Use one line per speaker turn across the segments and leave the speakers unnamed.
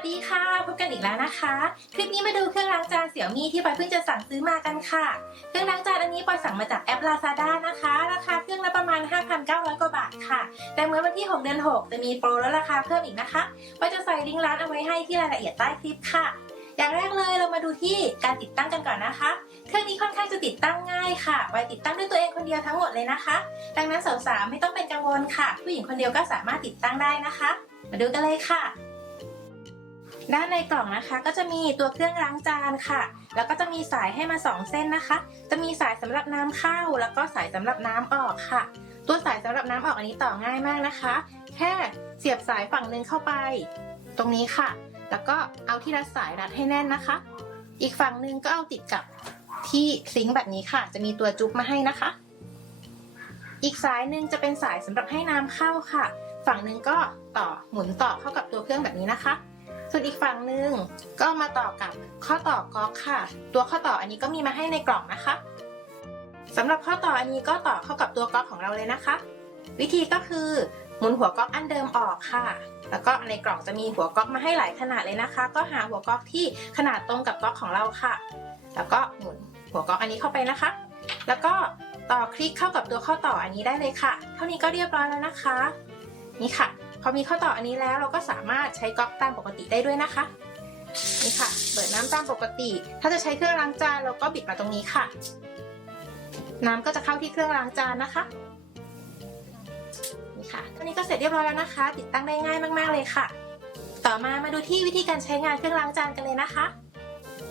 วัสดีค่ะ พบกันอีกแล้วนะคะ คลิปนี้มาดูเครื่องล้างจานเสี่ยมี่ที่ปอยเพิ่งจะสั่งซื้อมากันค่ะ เครื่องล้างจานอันนี้ปอยสั่งมาจากแอป Lazada นะคะ ราคาเครื่องละประมาณ 5,900 กว่าบาทค่ะ แต่เมื่อวันที่ 6 เดือน 6 จะมีโปรลดราคาเพิ่มอีกนะคะปอยจะใส่ลิงก์ร้านเอาไว้ให้ที่รายละเอียดใต้คลิปค่ะ อย่างแรกเลยเรามาดูที่การติดตั้งกันก่อนนะคะ เครื่องนี้ค่อนข้างจะติดตั้งง่ายค่ะไว้ติดตั้งด้วยตัวเองคนเดียวทั้งหมดเลยนะคะ ดังนั้นสาวๆไม่ต้องเป็นกังวลค่ะ ผู้หญิงคนเดียวก็สามารถติดตั้งได้นะคะ มาดูกันเลยค่ะ ด้านในกล่องนะคะ ก็จะมีตัวเครื่องล้างจานค่ะ แล้วก็จะมีสายให้มา 2 เส้นนะคะ จะมีสายสำหรับน้ำเข้า แล้วก็สายสำหรับน้ำออกค่ะ ตัวสายสำหรับน้ำออกอันนี้ต่อง่ายมากนะคะ แค่เสียบสายฝั่งหนึ่งเข้าไป ตรงนี้ค่ะ แล้วก็เอาที่รัดสายรัดให้แน่นนะคะ อีกฝั่งหนึ่งก็เอาติดกับที่ซิงค์แบบนี้ค่ะ จะมีตัวจุ๊บมาให้นะคะ อีกสายหนึ่งจะเป็นสายสำหรับให้น้ำเข้าค่ะ ฝั่งหนึ่งก็ต่อหมุนต่อเข้ากับตัวเครื่องแบบนี้นะคะ ส่วนอีกฝั่งหนึ่งก็มาต่อกับข้อต่อก๊อกค่ะ ตัวข้อต่ออันนี้ก็มีมาให้ในกล่องนะคะสำหรับข้อต่ออันนี้ก็ต่อเข้ากับตัวก๊อกของเราเลยนะคะ วิธีก็คือหมุนหัวก๊อกอันเดิมออกค่ะ แล้วก็ในกล่องจะมีหัวก๊อกมาให้หลายขนาดเลยนะคะ ก็หาหัวก๊อกที่ขนาดตรงกับก๊อกของเราค่ะ แล้วก็หมุนหัวก๊อกอันนี้เข้าไปนะคะ แล้วก็ต่อคลิกเข้ากับตัวข้อต่ออันนี้ได้เลยค่ะ เท่านี้ก็เรียบร้อยแล้วนะคะ นี่ค่ะ พอมีข้อต่ออันนี้แล้วเราก็สามารถใช้ก๊อกตามปกติได้ด้วยนะคะ นี่ค่ะ เปิดน้ำตามปกติ ถ้าจะใช้เครื่องล้างจานเราก็บิดมาตรงนี้ค่ะ น้ำก็จะเข้าที่เครื่องล้างจานนะคะนี่ค่ะอันนี้ก็เสร็จเรียบร้อยแล้วนะคะ ติดตั้งได้ง่ายมากๆเลยค่ะ ต่อมามาดูที่วิธีการใช้งานเครื่องล้างจานกันเลยนะคะ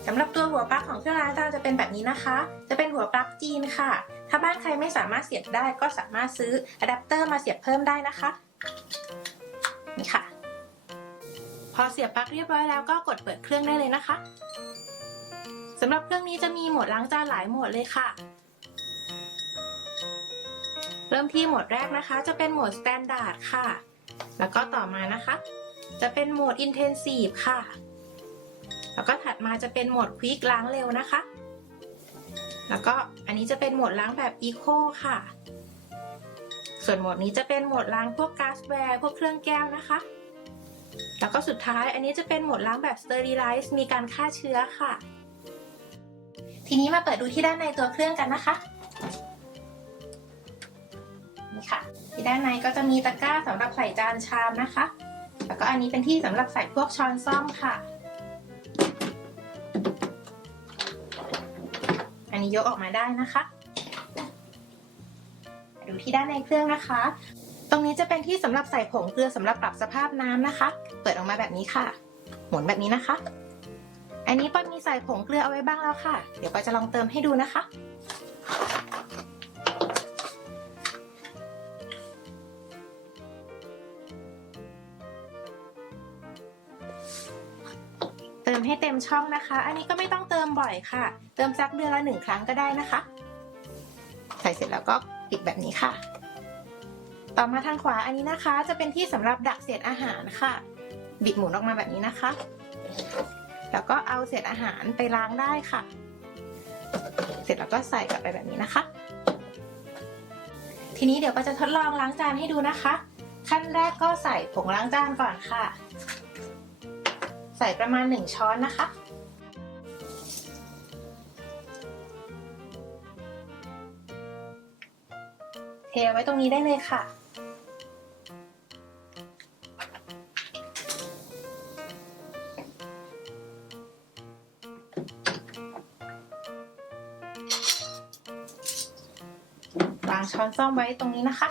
สำหรับตัวหัวปลั๊กของเครื่องล้างจานจะเป็นแบบนี้นะคะ จะเป็นหัวปลั๊กจีนค่ะ ถ้าบ้านใครไม่สามารถเสียบได้ก็สามารถซื้ออะแดปเตอร์มาเสียบเพิ่มได้นะคะ นี่ค่ะ พอเสียบปลั๊กเรียบร้อยแล้วก็กดเปิดเครื่องได้เลยนะคะสำหรับเครื่องนี้จะมีโหมดล้างจานหลายโหมดเลยค่ะ เริ่มที่โหมดแรกนะคะ จะเป็นโหมด Standard ค่ะ แล้วก็ต่อมานะคะ จะเป็นโหมด Intensive ค่ะ แล้วก็ถัดมาจะเป็นโหมด Quick ล้างเร็วนะคะ แล้วก็อันนี้จะเป็นโหมดล้างแบบ Eco ค่ะ ส่วนหมดนี้จะเป็นโหมดล้างพวกก๊าซแวร์พวกเครื่องแก้วนะคะ แล้วก็สุดท้ายอันนี้จะเป็นโหมดล้างแบบ Sterilize มีการฆ่าเชื้อค่ะ ทีนี้มาเปิดดูที่ด้านในตัวเครื่องกันนะคะนี่ค่ะ ที่ด้านในก็จะมีตะกร้าสำหรับใส่จานชามนะคะ แล้วก็อันนี้เป็นที่สำหรับใส่พวกช้อนซ่อมค่ะ อันนี้ยกออกมาได้นะคะ ดูที่ด้านในเครื่องนะคะ ตรงนี้จะเป็นที่สำหรับใส่ผงเกลือสำหรับปรับสภาพน้ำนะคะ เปิดออกมาแบบนี้ค่ะ หมุนแบบนี้นะคะ อันนี้ป้อยมีใส่ผงเกลือเอาไว้บ้างแล้วค่ะ เดี๋ยวป้อยจะลองเติมให้ดูนะคะเติมให้เต็มช่องนะคะ อันนี้ก็ไม่ต้องเติมบ่อยค่ะ เติมสักเดือนละหนึ่งครั้งก็ได้นะคะ ใส่เสร็จแล้วก็ ปิดแบบนี้ค่ะ ต่อมาทางขวาอันนี้นะคะ จะเป็นที่สำหรับดักเศษอาหารค่ะ บิดหมุนออกมาแบบนี้นะคะ แล้วก็เอาเศษอาหารไปล้างได้ค่ะ เสร็จแล้วก็ใส่กลับไปแบบนี้นะคะ ทีนี้เดี๋ยวปาจะทดลองล้างจานให้ดูนะคะ ขั้นแรกก็ใส่ผงล้างจานก่อนค่ะ ใส่ประมาณ 1 ช้อนนะคะ ไว้ตรงนี้ได้เลยค่ะ วางช้อนซ่อมไว้ตรงนี้นะคะ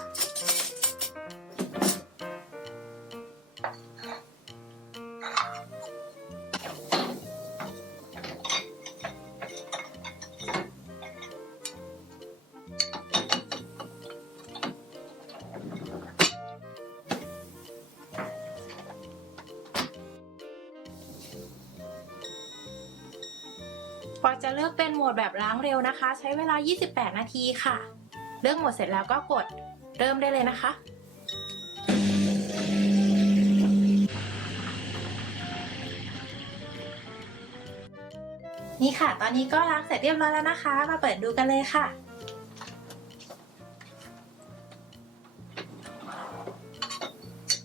จะเลือกเป็นโหมดแบบล้างเร็วนะคะ ใช้เวลา 28 นาทีค่ะ เลือกโหมดเสร็จแล้วก็กดเริ่มได้เลยนะคะ นี่ค่ะ ตอนนี้ก็ล้างเสร็จเรียบร้อยแล้วนะคะ มาเปิดดูกันเลยค่ะ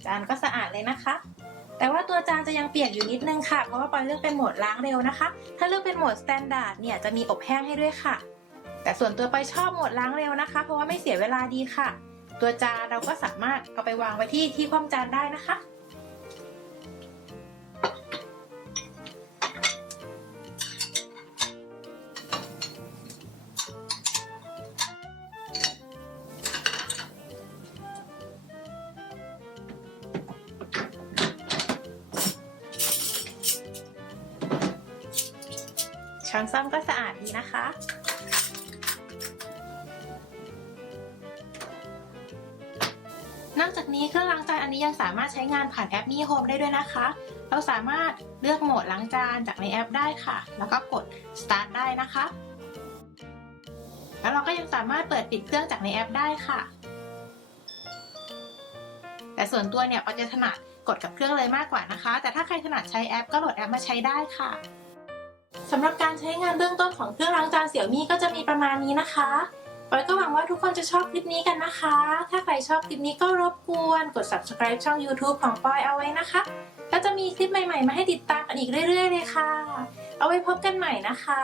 จานก็สะอาดเลยนะคะ แต่ว่าตัวจานจะยังเปียกอยู่นิดนึงค่ะ เพราะว่าปอยเลือกเป็นโหมดล้างเร็วนะคะ ถ้าเลือกเป็นโหมดสแตนดาร์ดเนี่ยจะมีอบแห้งให้ด้วยค่ะ แต่ส่วนตัวปอยชอบโหมดล้างเร็วนะคะ เพราะว่าไม่เสียเวลาดีค่ะ ตัวจานเราก็สามารถเอาไปวางไว้ที่ที่คว่ำจานได้นะคะ ช้อนส้อมก็สะอาดดีนะคะ นอกจากนี้เครื่องล้างจานอันนี้ยังสามารถใช้งานผ่านแอปมีโฮมได้ด้วยนะคะ เราสามารถเลือกโหมดล้างจานจากในแอปได้ค่ะ แล้วก็กด start ได้นะคะ แล้วเราก็ยังสามารถเปิดปิดเครื่องจากในแอปได้ค่ะ แต่ส่วนตัวเนี่ยปอจะถนัดกดกับเครื่องเลยมากกว่านะคะ แต่ถ้าใครถนัดใช้แอปก็โหลดแอปมาใช้ได้ค่ะ สำหรับการใช้งานเบื้องต้นของเครื่องล้างจานเสี่ยวมี่ก็จะมีประมาณนี้นะคะปอยก็หวังว่าทุกคนจะชอบคลิปนี้กันนะคะ ถ้าใครชอบคลิปนี้ก็รบกวนกด subscribe ช่อง YouTube ของปอยเอาไว้นะคะ แล้วจะมีคลิปใหม่ๆ มาให้ติดตามกันอีกเรื่อยๆเลยค่ะ เอาไว้พบกันใหม่นะคะ